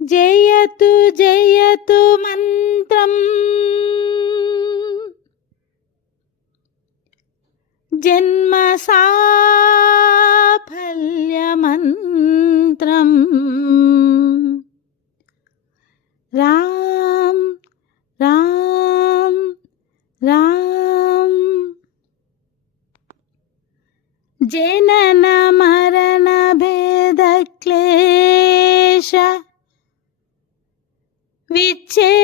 జయతు జయతు మంత్రం జన్మ సాఫల్య మంత్రం రామ్ రామ్ రామ్ జనన మరణ భేద క్లేశ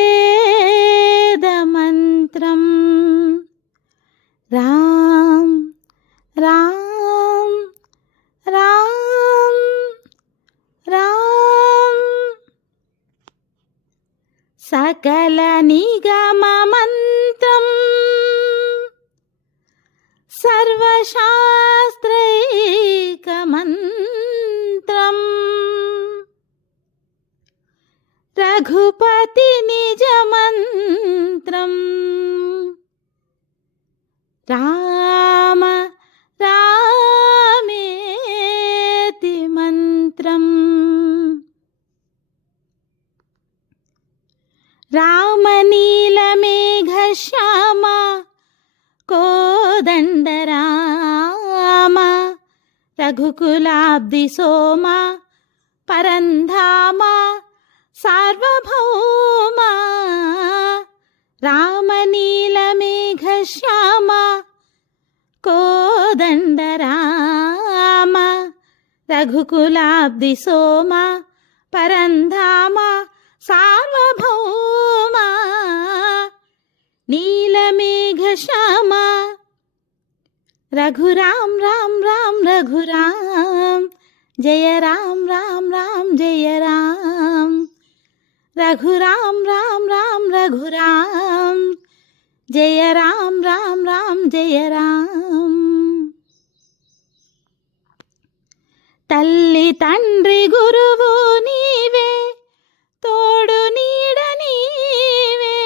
విచ్ఛేద మంత్రం రామ్ రామ్ రామ్ రామ్ సకల నిగమ మంత్రం సర్వశాస్త్రైక మంత్రం రఘుపతి నిజ మంత్రం రామ రామేతి మంత్రం రామనీలమేఘ శ్యామ కోదండ రామ రఘుకులాబ్ది సోమ పరంధామ సార్వభౌమ రామనీలమేఘ శ్యామ కోదండ రామ రఘుకులాబ్ది సోమ పరంధామ సార్వభౌమ నీలమేఘ శ్యామ రఘురాం రామ్ రామ్ రఘురాం జయ రామ్ రామ్ రామ్ జయ రామ్ రఘురాం రామ్ రామ్ రఘురాం జయ రామ్ రామ్ రామ్ జయ రామ్ తల్లి తండ్రి గురువు నీవే తోడు నీడ నీవే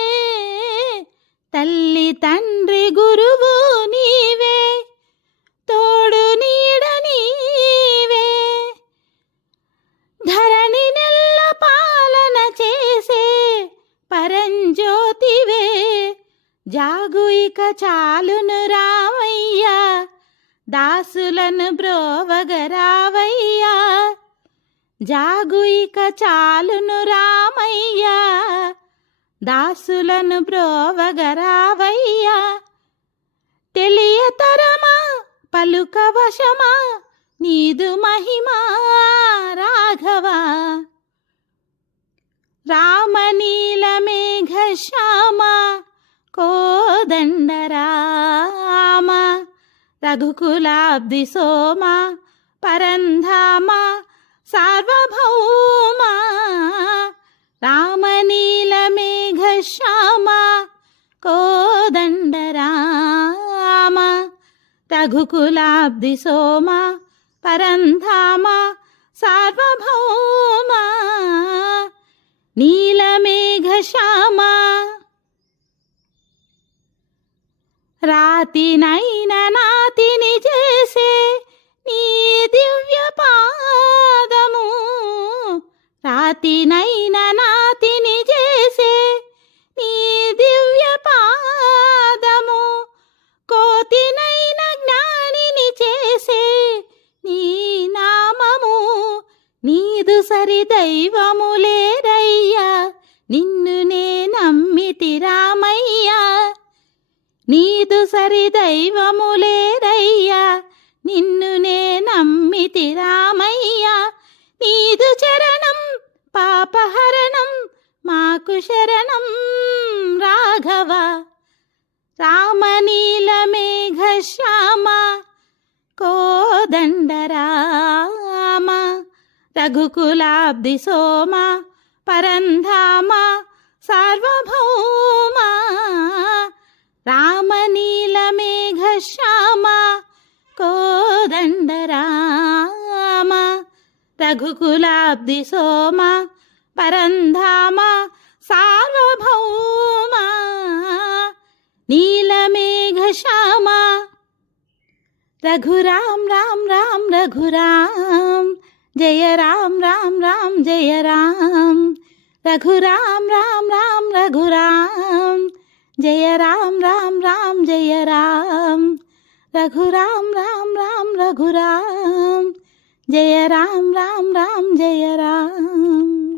తల్లి తండ్రి గురువు నీవే తోడు నీడ నీవే ధరణి నెల్ల పాలన చేసే పరంజ్యోతివే జాగు ఇక చాలును రామయ్యా దాసులను బ్రోవగరావయ్యా జాగు ఇక చాలును రామయ్యా దాసులను బ్రోవగరావయ్యా తెలియతరమా పలుక వశమా నీదు మహిమా రాఘవా రామనీలమేఘ శ్యామ కోదండ రామ రఘుకులాబ్ది సోమ పరంధామ సార్వభౌమ రామనీలమేఘ శ్యామ కోదండ రామ రఘుకులాబ్ది సోమ పరంధామ సార్వభౌమ నీలమేఘ శ్యామ రాతినైన నాతిని చేసే నీ దివ్య పాదము రాతినైన నాతిని చేసే నీ దివ్య పాదము కోతినైన జ్ఞానిని చేసే నీ నామము నీదు సరి దైవము లేరయ్యా నిన్ను నే నమ్మితి రామయ్యా నీదు సరి దైవము లేరయ్యా నిన్ను నే నమ్మితి రామయ్యా నీదు చరణం పాపహరణం మాకు శరణం రాఘవ రామనీలమేఘ శ్యామ కోదండ రామ రఘుకులాబ్ది సోమ పరంధామ సార్వభౌమ రామనీలమేఘ శ్యామ కోదండ రామ రఘుకులాబ్ది సోమ పరంధామ సార్వభౌమ నీలమేఘ శ్యామ రఘురాం రామ్ రామ్ రఘురాం జయ రామ్ రామ్ రామ్ జయ రామ్ రఘురామ్ రామ్ రామ్ రఘురామ్ జయ రామ్ రామ్ రామ్ జయ రామ్ రఘురామ్ రామ్ రామ్ రఘురామ్ జయ రామ్ రామ్ రామ్ జయ రామ్.